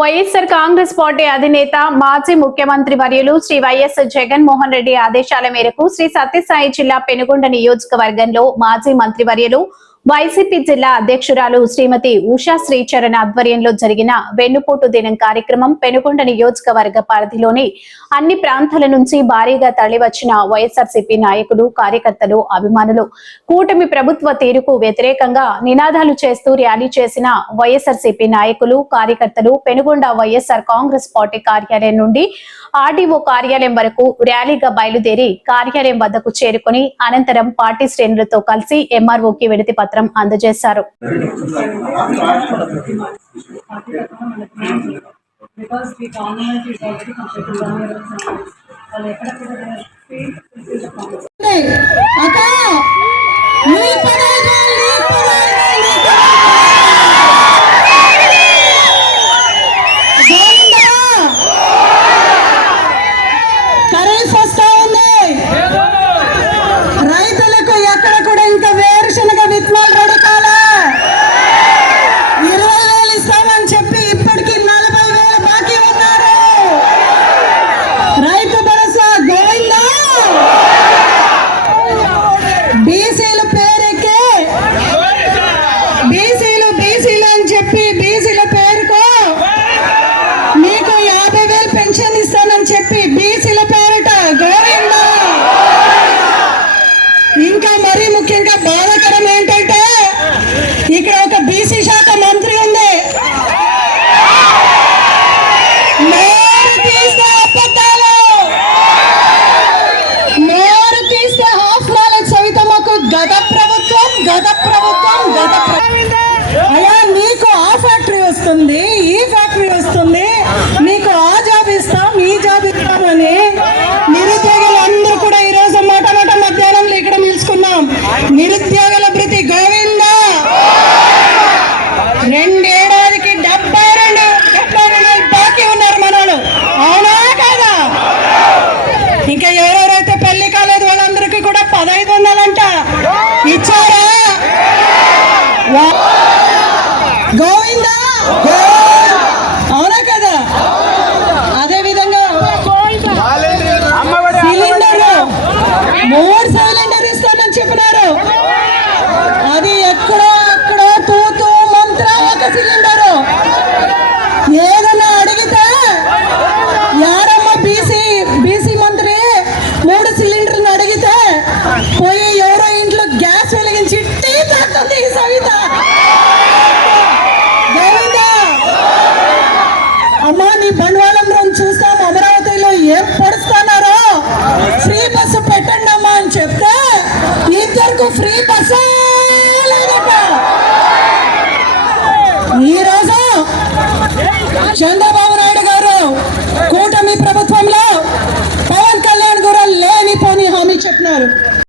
YSR Congress party అధినేత మాజీ ముఖ్యమంత్రి వర్యులు శ్రీ వైఎస్ జగన్మోహన్ రెడ్డి ఆదేశాల మేరకు శ్రీ సత్యసాయి జిల్లా పెనుగొండ నియోజకవర్గంలో మాజీ మంత్రి వర్యులు వైసీపీ జిల్లా అధ్యక్షురాలు శ్రీమతి ఉషా శ్రీచరణ్ ఆధ్వర్యంలో జరిగిన వెన్నుపోటు దినం కార్యక్రమం పెనుగొండ నియోజకవర్గ పరిధిలోని అన్ని ప్రాంతాల నుంచి భారీగా తరలివచ్చిన వైఎస్ఆర్సీపీ నాయకులు, కార్యకర్తలు, అభిమానులు కూటమి ప్రభుత్వ తీరుకు వ్యతిరేకంగా నినాదాలు చేస్తూ ర్యాలీ చేసిన వైఎస్ఆర్సీపీ నాయకులు, కార్యకర్తలు పెనుగొండ వైఎస్ఆర్ కాంగ్రెస్ పార్టీ కార్యాలయం నుండి ఆర్డీఓ కార్యాలయం వరకు ర్యాలీగా బయలుదేరి కార్యాలయం వద్దకు చేరుకుని అనంతరం పార్టీ శ్రేణులతో కలిసి ఎంఆర్ఓకి వినతి పత్రం అందజేశారు. ఇంకా మరీ ముఖ్యంగా బాధాకరం ఏంటంటే ఇక్కడ ఒక బీసీ శాఖ మంత్రి ఉంది. నోరు తీస్తే హాఫ్ నాలెడ్జ్ సవితమ్మకు గత ప్రభుత్వం అలా నీకు ఆ ఫ్యాక్టరీ వస్తుంది, ఈ ఫ్యాక్టరీ వస్తుంది, నీకు ఆ జాబ్ ఇస్తాం, ఈ జాబ్ ఇస్తామని నిరుద్యోగులందరూ కూడా ఈ రోజు మొట్టమొదటి మధ్యాహ్నంలో ఇక్కడ నిలుచుకున్నాం. నిరుద్యోగుల భృతి గోవిందా. 2 ఏడాదికి 72 బాకీ ఉన్నారు మనోళ్ళు, అవునా కాదా? ఇంకా ఎవరెవరైతే పెళ్లి కాలేదు వాళ్ళందరికీ కూడా 1500 అంట ఇచ్చారా? గోవిందా, అవునా కదా? అదే విధంగా సిలిండర్లు 3 సిలిండర్ ఇస్తానని చెప్పినారు. అది ఎక్కడో తూతూ మంత్ర ఒక సిలిండరు. ఏదన్నా అడిగితే యారమ్మ బీసీ మంత్రి 3 సిలిండర్లు అడిగితే పోయి ఎవరో ఇంట్లో గ్యాస్ వెలిగించి టీ తాగుతుంది ఈ సవిత. అమ్మా, నీ బండవాళంలో చూస్తాం, అమరావతిలో ఏం పడుతున్నారో ఫ్రీ బస్సు పెట్టండి అమ్మా అని చెప్తే 2 ఫ్రీ బస్సు